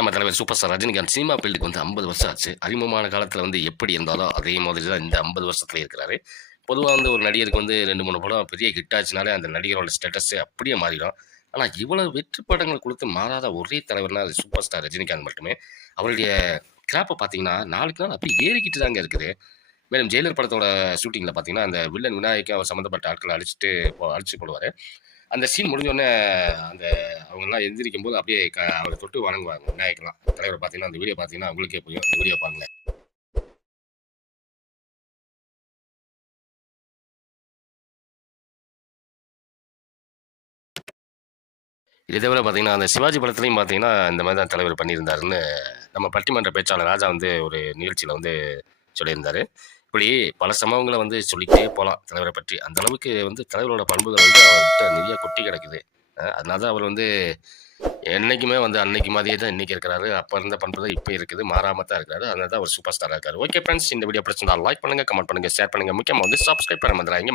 நம்ம தலைவர் super star Rajinikanth cinema ஃபீல்டுக்கு வந்து ஐம்பது வருஷம் ஆச்சு. அறிமுகமான காலத்தில் வந்து எப்படி இருந்தாலோ அதே மாதிரி தான் இந்த ஐம்பது வருஷத்துல இருக்கிறாரு. பொதுவாக வந்து ஒரு நடிகருக்கு வந்து ரெண்டு மூணு படம் பெரிய ஹிட் ஆச்சுனாலே அந்த நடிகரோட ஸ்டேட்டஸே அப்படியே மாறிடும். ஆனால் இவ்வளவு வெற்றி படங்கள் கொடுத்து மாறாத ஒரே தலைவர்னா அது சூப்பர் ஸ்டார் ரஜினிகாந்த் மட்டுமே. அவருடைய கிராப்பை பார்த்தீங்கன்னா நாளுக்கு நாள் அப்படியே ஏறிக்கிட்டு தாங்க இருக்குது. மேலும் ஜெயிலர் படத்தோட ஷூட்டிங்கில் பார்த்தீங்கன்னா அந்த வில்லன் விநாயகம் அவர் சம்மந்தப்பட்ட ஆட்களை அழிச்சிட்டு அழிச்சு போடுவார். அந்த சீன் முடிஞ்சோடனே அந்த அவங்கெல்லாம் எந்திரிக்கும் போது அப்படியே க அவரை தொட்டு வணங்குவாங்க. விநாயகலாம் தலைவர் பார்த்தீங்கன்னா அந்த வீடியோ பார்த்தீங்கன்னா உங்களுக்கே புரியும். அந்த வீடியோ பாருங்க இதே தவிர பார்த்தீங்கன்னா அந்த சிவாஜி படத்துலையும் பார்த்தீங்கன்னா இந்த மாதிரி தான் தலைவர் பண்ணியிருந்தாருன்னு நம்ம பட்டிமன்ற பேச்சாளர் ராஜா வந்து ஒரு நிகழ்ச்சியில் வந்து சொல்லியிருந்தார். இப்படி பல சம்பவங்களை வந்து சொல்லிக்கிட்டே போகலாம் தலைவரை பற்றி. அந்த அளவுக்கு வந்து தலைவரோட பண்புகள் வந்து அவர்கிட்ட நிறைய கொட்டி கிடக்குது. அதனால தான் அவர் வந்து என்னைக்குமே வந்து அன்னைக்கு மாதிரியே தான் இன்றைக்கி இருக்கிறாரு. அப்போ இருந்த பண்பு தான் இப்போ இருக்குது. மாறாமல் தான் இருக்கிறாரு. அதனால தான் அவர் சூப்பர் ஸ்டாராக இருக்காரு. ஓகே ஃப்ரெண்ட்ஸ் இந்த வீடியோ பிடிச்சிருந்தா லைக் பண்ணுங்கள் கமெண்ட் பண்ணுங்க ஷேர் பண்ணுங்க. முக்கியமாக வந்து சப்ஸ்கிரைப் பண்ண வந்துடுறாங்க